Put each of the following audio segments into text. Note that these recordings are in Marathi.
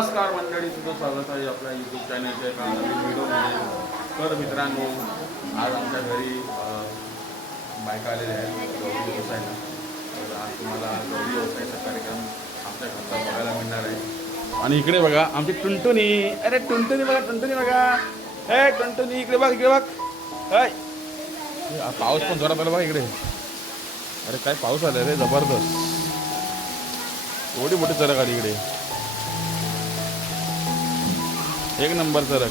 नमस्कार मंडळी, तुझं स्वागत आहे आपल्या यूट्यूब चॅनलच्या एका नवीन व्हिडिओमध्ये. तर मित्रांनो, आज आमच्या घरी बायका आलेल्या आहेत गौरी व्यवसायाला. तर आज तुम्हाला गौरी व्यवसायाचा कार्यक्रम आमच्या घरचा बघायला मिळणार आहे. आणि इकडे बघा आमची टुनटुनी. अरे टुनटुनी बघा, टुनटुनी बघा. हे टुनटुनी इकडे बघ, इकडे बघ. पाऊस पण जोरात आला बघा इकडे. अरे काय पाऊस आला रे, जबरदस्त. एवढी मोठी चरक आली इकडे, एक नंबर चरक.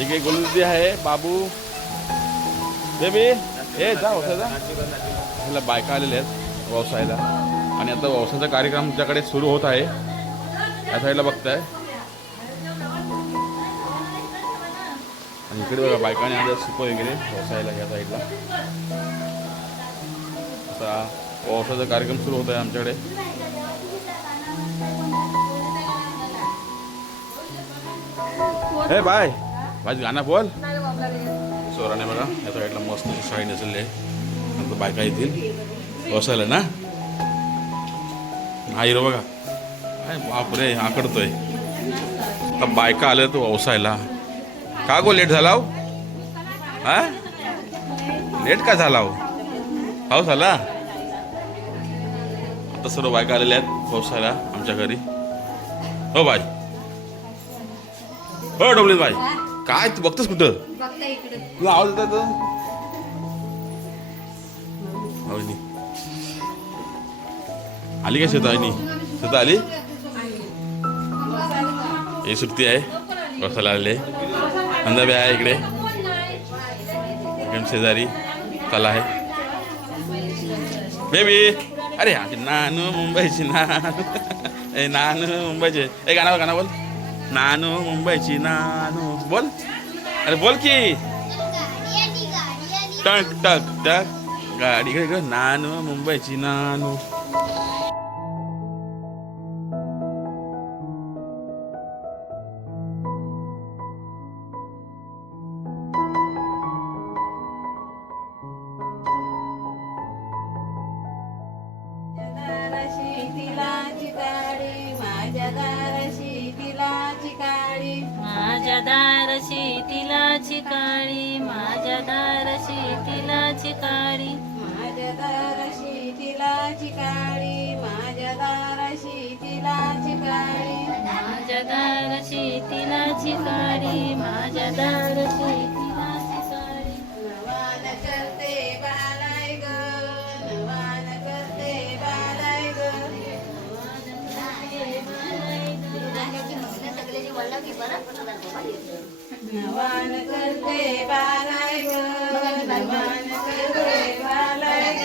एक गुलदी आहे. बाबू बेबी हे जा व्यवसायाला. बायका आलेल्या आहेत व्यवसायाला. आणि आता व्यवसायाचा कार्यक्रम तुमच्याकडे सुरू होत आहे. या साईडला बघताय. आणि इकडे बघा बायकाने आज सुप वगैरे व्यवसायाला या साईडला. आता व्यवसायाचा कार्यक्रम सुरू होत आहे आमच्याकडे. हे बाय भाजी गाणं बोल. चोराने बघा या साईडला मस्त साडी नेसलेली आहे. नंतर बायका येतील व्यवसायाला ना. हा हिरो बघा, बापरे आकडतोय. आता बायका आल्या तो व्यवसायाला. का गो लेट झाला हो? हा लेट का झाला हो? पाऊस आला. आता सर्व बायका आलेल्या आहेत व्यवसायाला आमच्या घरी. हो बाय, हो डोबलीत बाई, काय तू बघतोस कुठं? तुला आवाज येतात? आली का शेता? शेता आली. हे सुट्टी आहे व्यवसायाला आलेले. अंदाबे आहे इकडे, शेजारी कला आहे. बेबी अरे हा नानू मुंबईची, नानू नानू मुंबईचे. ए गाणं गाणं बोल. नानू मुंबईची नानू बोल. अरे बोल की. टक टक टक गाडी ग. नानू मुंबईची नानू. माझ्या दारशी तिलाची काळी, माझ्या दारशी तिलाची काळी, माझ्या दारशी तिलाची काळी, माझ्या दारशी तिलाची काळी, माझ्या दारशी तिलाची काळी, माझ्या दारशी तिलाची काळी. नवान करते बालाय ग, नवान करते बालाय ग, नवान करते बालाय ग, नवान करते बालाय ग.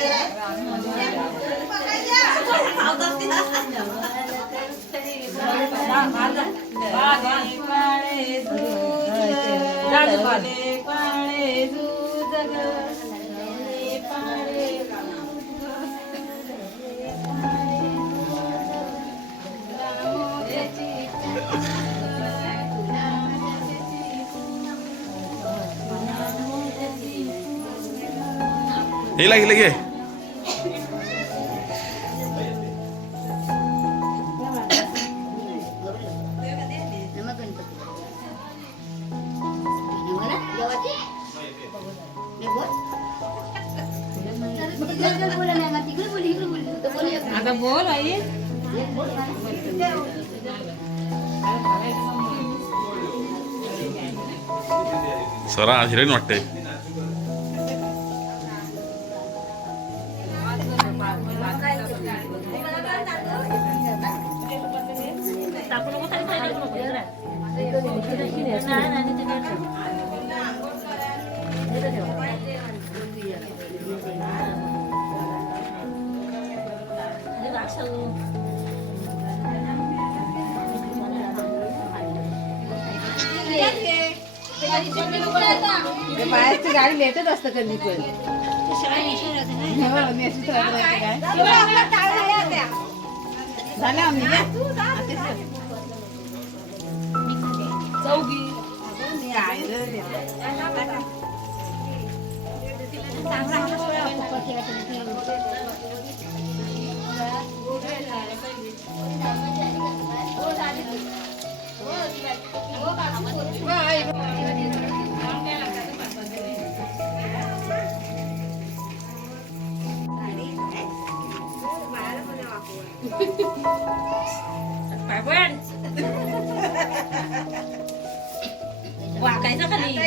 पाळे पाळे दूध, पाळे दूध ग, पाळे हे लागले गे. आता बोल आई. सरा हिरोईन वाटते. बाहेरची गाडी लेटच असतं कधी पण. झाल्या आम्ही चौघी. वाकायचं खाली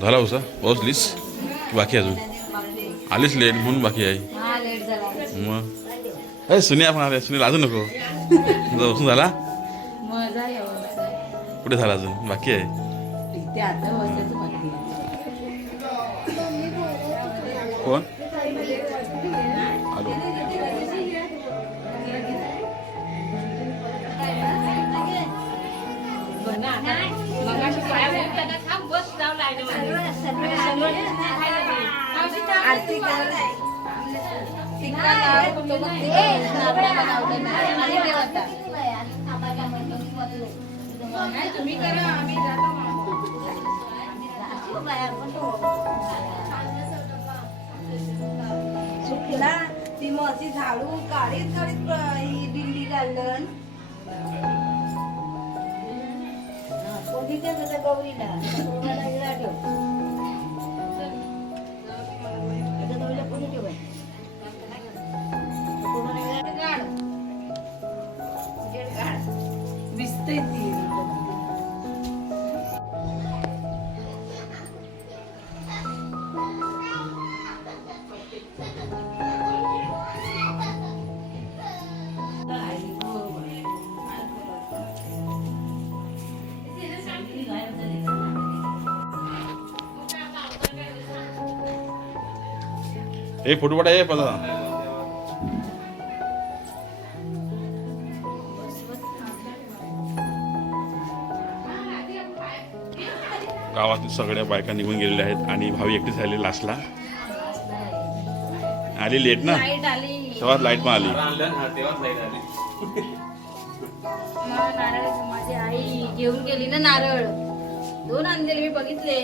झाला उसा पोहोचलीस की बाकी अजून आलीच लेट म्हणून बाकी आहे हा लेट झाला मग अरे सुनी आपण आले सुनील अजून नको उसून झाला मजा येऊ कुठे झाला अजून बाकी आहे ते आता वर्षाचं बाकी कोण आलो तुम्ही करा आम्ही जातो सुखला ती मग अशी झाडू काढीत काढीत ही दिंडी चाललं कोणीच्या तुझ्या गौरीला कोणाला हिला ठेव तुझ्या गौरीला कोणी ठेवाय कोणाला हिला काढ उजेड काढ दिसते ती एक फोटो पाठा ये पदा गावातील सगळ्या बायका निघून गेलेल्या आहेत आणि भावी एकटी झाली लास्टला आली लेट ना लाईट आली तेव्हा लाईट पण आली मला नारळ माझी आई घेऊन गेली ना नारळ 2 आणलेले मी बघितले